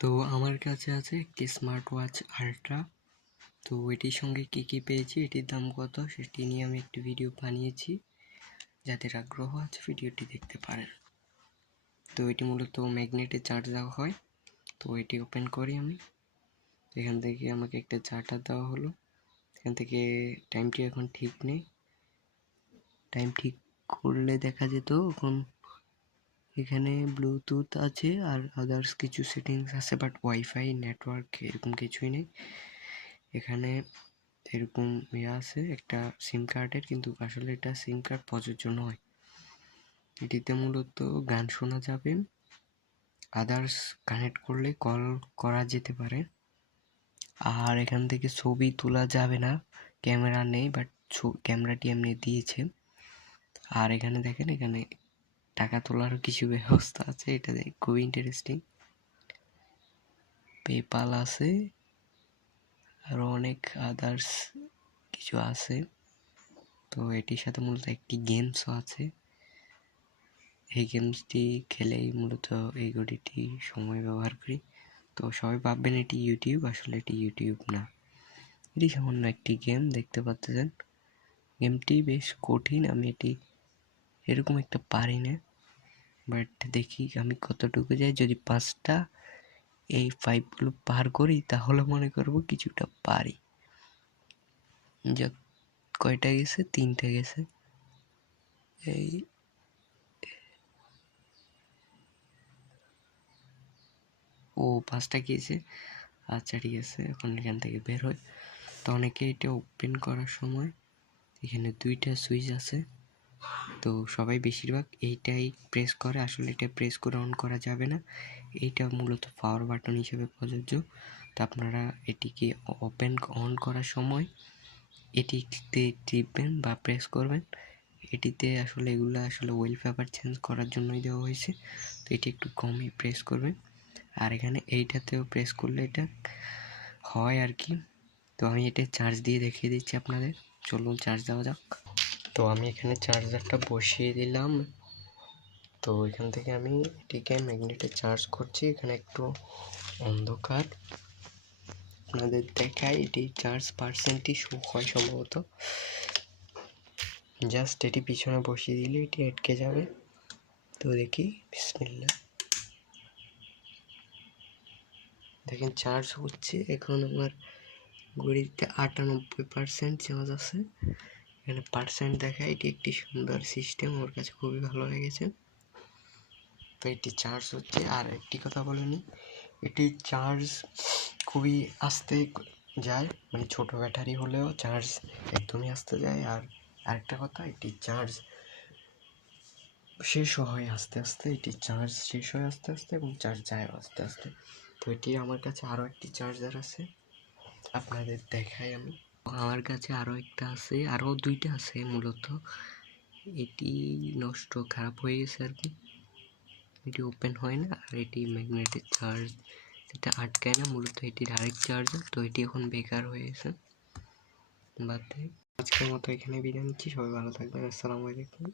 তো আমার কাছে আছে একটি স্মার্ট ওয়াচ আল্ট্রা। তো এটির সঙ্গে কি কি পেয়েছি, এটির দাম কত, সেটি নিয়ে আমি একটি ভিডিও বানিয়েছি। যাদের আগ্রহ আছে ভিডিওটি দেখতে পারেন। তো এটি মূলত ম্যাগনেটে চার্জ দেওয়া হয়। তো এটি ওপেন করি আমি। এখান থেকে আমাকে একটা চার্জার দেওয়া হলো। এখান থেকে টাইমটি এখন ঠিক নেই, টাইম ঠিক করলে দেখা যেত। এখন এখানে ব্লুটুথ আছে আর আদার্স কিছু সেটিংস আছে, বাট ওয়াইফাই নেটওয়ার্ক এরকম কিছুই নেই। এখানে এরকম আছে একটা সিম কার্ডের, কিন্তু আসলে এটা সিম কার্ড প্রযোজ্য নয়। এটিতে মূলত গান শোনা যাবে, আদার্স কানেক্ট করলে কল করা যেতে পারে। আর এখান থেকে ছবি তোলা যাবে না, ক্যামেরা নেই, বাট ক্যামেরাটি এমনি দিয়েছে। আর এখানে দেখেন, এখানে টাকা তোলার কিছু ব্যবস্থা আছে, এটা খুবই ইন্টারেস্টিং। পেপাল আছে, আরও অনেক আদার্স কিছু আছে। তো এটির সাথে মূলত একটি গেমসও আছে। এই গেমসটি খেলেই মূলত এই ঘড়িটি সময় ব্যবহার করি। তো সবাই ভাববেন এটি ইউটিউব, আসলে এটি ইউটিউব না, এটি সামান্য একটি গেম। দেখতে পাচ্ছেন গেমটি বেশ কঠিন, আমি এটি এরকম একটা পারি না, বাট দেখি আমি কতটুকু যাই। যদি 5টা এই 5গুলো পার করি তাহলে মনে করব কিছুটা পারি। যাক, কয়টা গেছে? 3টে গেছে। এই ও 5টা গিয়েছে। আচ্ছা ঠিক আছে, এখন এখান থেকে বের হয়। তো অনেকে এটা ওপেন করার সময় এখানে 2টা সুইচ আছে, তো সবাই বেশিরভাগ এইটাই প্রেস করে। আসলে এটা প্রেস করে অন করা যাবে না, এইটা মূলত পাওয়ার বাটন হিসেবে প্রযোজ্য। তো আপনারা এটিকে ওপেন অন করার সময় এটিতে টিপবেন বা প্রেস করবেন। এটিতে আসলে এগুলো আসলে ওয়েল পেপার চেঞ্জ করার জন্যই দেওয়া হয়েছে, তো এটি একটু কমই প্রেস করবেন। আর এখানে এইটাতেও প্রেস করলে এটা হয় আর কি। তো আমি এটা চার্জ দিয়ে দেখিয়ে দিচ্ছি আপনাদের, চলুন চার্জ দেওয়া যাক। তো আমি এখানে চার্জারটা বসিয়ে দিলাম। তো এখান থেকে আমি এটিকে ম্যাগনেটে চার্জ করছি। এখানে একটু অন্ধকার, আপনাদের দেখায় এটি চার্জ পার্সেন্টই শো হয় সম্ভবত। জাস্ট এটি পিছনে বসিয়ে দিলে এটি আটকে যাবে। তো দেখি, বিসমিল্লাহ, দেখেন চার্জ হচ্ছে। এখন আমার ঘড়িতে 98% চার্জ আছে। এখানে পার্সেন্ট দেখায়, এটি একটি সুন্দর সিস্টেম, ওর কাছে খুবই ভালো লেগেছে। তো এটি চার্জ হচ্ছে। আর একটি কথা বলিনি, এটি চার্জ খুবই আস্তে যায়, মানে ছোট ব্যাটারি হলেও চার্জ একদমই আস্তে যায়। আর আরেকটা কথা, এটি চার্জ শেষ হয় আস্তে আস্তে, এটি চার্জ শেষ হয় আস্তে আস্তে এবং চার্জ যায় আস্তে আস্তে। তো এটি আমার কাছে আরও একটি চার্জার আছে, আপনাদের দেখাই আমি। আমার কাছে আরও একটা আছে, আরও 2টা আছে মূলত। এটি নষ্ট, খারাপ হয়ে গেছে আর কি, এটি ওপেন হয় না। আর এটি ম্যাগনেটিক চার্জ, এটা আটকায় না, মূলত এটির আরেক চার্জার। তো এটি এখন বেকার হয়ে গেছে, বাদ দেয়। আজকের মতো এখানে বিদায় নিচ্ছি, সবাই ভালো থাকবেন, আসসালামু আলাইকুম।